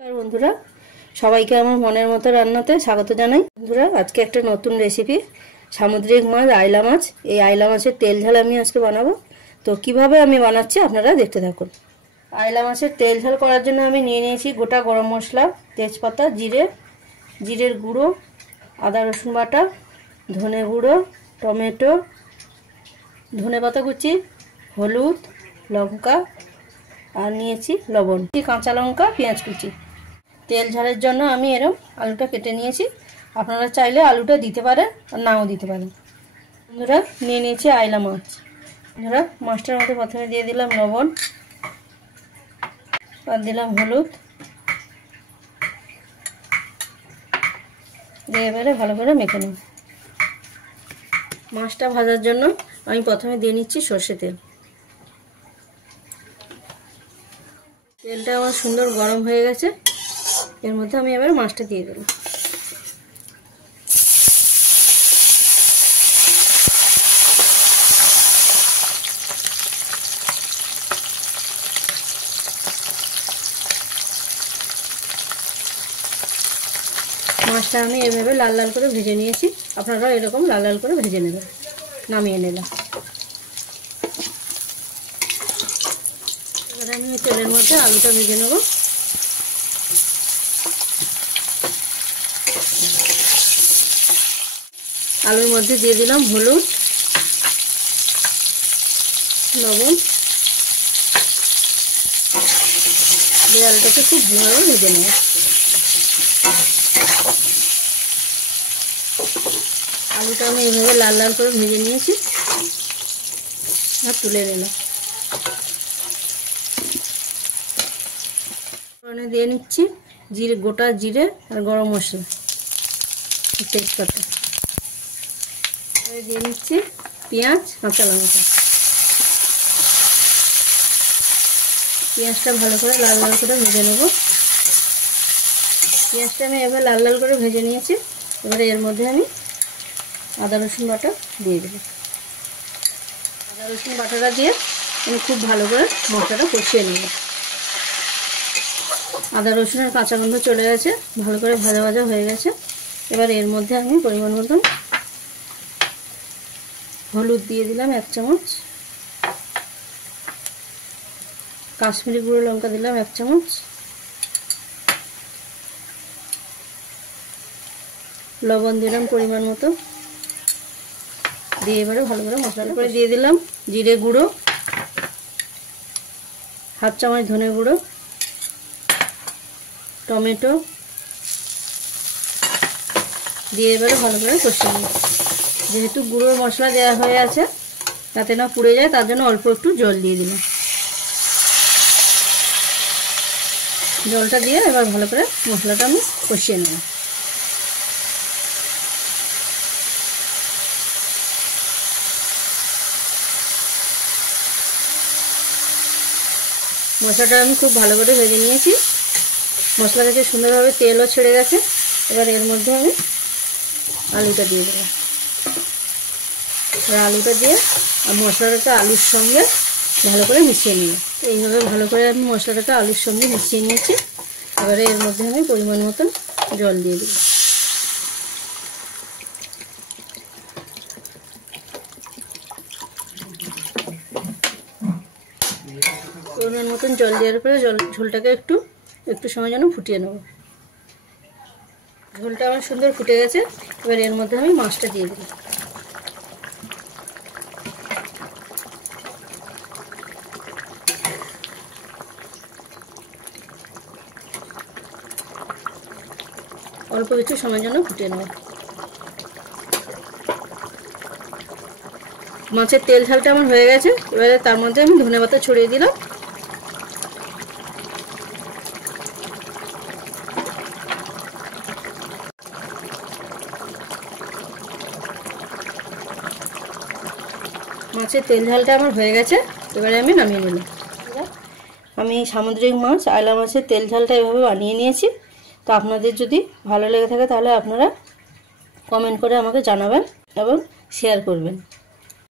বন্ধুরা সবাইকে আমার মনের মতো রান্নাতে স্বাগত জানাই। বন্ধুরা আজকে একটা নতুন রেসিপি সামুদ্রিক মাছ আইলা মাছ। এই আইলা মাছের তেল ঝাল আমি আজকে বানাবো। তো কিভাবে আমি বানাচ্ছি আপনারা দেখতে থাকুন। আইলা মাছের তেল ঝাল করার জন্য আমি নিয়ে নিয়েছি গোটা গরম মশলা, তেজপাতা, জিরের গুঁড়ো, আদা রসুন বাটা, ধনে গুঁড়ো, টমেটো, ধনেপাতা কুচি, হলুদ, লঙ্কা আর নিয়েছি লবণ, কাঁচা লঙ্কা, পেঁয়াজ কুচি। তেল ঝালের জন্য আমি এরকম আলুটা কেটে নিয়েছি। আপনারা চাইলে আলুটা দিতে পারেন আর নাও দিতে পারেন। বন্ধুরা নিয়ে নিয়েছি আইলা মাছ। বন্ধুরা মাছটার মধ্যে প্রথমে দিয়ে দিলাম লবণ, আর দিলাম হলুদ, দিয়ে এবারে ভালো করে মেখে নেব। মাছটা ভাজার জন্য আমি প্রথমে দিয়ে নিচ্ছি সর্ষে তেল। তেলটা আমার সুন্দর গরম হয়ে গেছে, এর মধ্যে আমি এবার মাছটা দিয়ে দেব। মাছটা আমি এভাবে লাল লাল করে ভেজে নিয়েছি, আপনারাও এরকম লাল লাল করে ভেজে নেবেন। নামিয়ে নিলাম। এবার আমি তেলের মধ্যে আলুটা ভেজে নেব। আলুর মধ্যে দিয়ে দিলাম হলুদ, লবণ, দিয়ে আলুটাকে খুব ভালোভাবে ভেজে নেব। আলুটা আমি এইভাবে লাল লাল করে ভেজে নিয়েছি আর তুলে নিলাম। দিয়ে নিচ্ছি গোটা জিরে আর গরম মশলা, তেজপাতা, দিয়ে নিচ্ছি পেঁয়াজ, কাঁচা লঙ্কা। পেঁয়াজটা ভালো করে লাল লাল করে ভেজে নেব। পেঁয়াজটা আমি এবার লাল লাল করে ভেজে নিয়েছি। এবারে এর মধ্যে আমি আদা রসুন বাটা দিয়ে দেব। আদা রসুন বাটাটা দিয়ে আমি খুব ভালো করে মশলাটা কষিয়ে নেব। আদা রসুনের কাঁচা গন্ধ চলে গেছে, ভালো করে ভাজা ভাজা হয়ে গেছে। এবার এর মধ্যে আমি পরিমাণ মতো হলুদ দিয়ে দিলাম 1 চামচ, কাশ্মীরি গুঁড়ো লঙ্কা দিলাম 1 চামচ, লবণ দিলাম পরিমাণ মতো, দিয়ে এবারে ভালো করে মশলাটা করে দিয়ে দিলাম জিরে গুঁড়ো, 1/2 চামচ ধনে গুঁড়ো, টমেটো দিয়ে এবারে ভালো করে কষিয়ে নিই। যেহেতু গুঁড়ো মশলা দেওয়া হয়ে আছে, যাতে না পুড়ে যায় তার জন্য অল্প একটু জল দিয়ে দিলাম। জলটা দিয়ে এবার ভালো করে মশলাটা আমি কষিয়ে নেব। মশলাটা আমি খুব ভালো করে ভেজে নিয়েছি। মশলা থেকে সুন্দরভাবে তেলও ছেড়ে গেছে। এবার এর মধ্যে আমি আলুটা দিয়ে দেবো। আলুটা দিয়ে মশলাটাকে আলুর সঙ্গে ভালো করে মিশিয়ে নিই। এইভাবে ভালো করে আমি মশলাটাকে আলুর সঙ্গে মিশিয়ে নিয়েছি। এবারে এর মধ্যে আমি পরিমাণ মতো জল দিয়ে দিই। পরিমাণ মতন জল দেওয়ার পরে ঝোলটাকে একটু সময় যেন ফুটিয়ে নেব। ঝোলটা আমার সুন্দর ফুটে গেছে। এবার এর মধ্যে আমি মাছটা দিয়ে দিই। অল্প কিছু সময় যেন ফুটিয়ে নেব। মাছের তেল ঝালটা আমার হয়ে গেছে। এবারে তার মধ্যে আমি ধনেপাতা ছড়িয়ে দিলাম। মাছের তেল ঝালটা আমার হয়ে গেছে। এবারে আমি নামিয়ে নিলাম। আমি সামুদ্রিক মাছ আইলা মাছের তেল ঝালটা এভাবে বানিয়ে নিয়েছি। তো আপনাদের যদি ভালো লেগে থাকে তাহলে আপনারা কমেন্ট করে আমাকে জানাবেন এবং শেয়ার করবেন।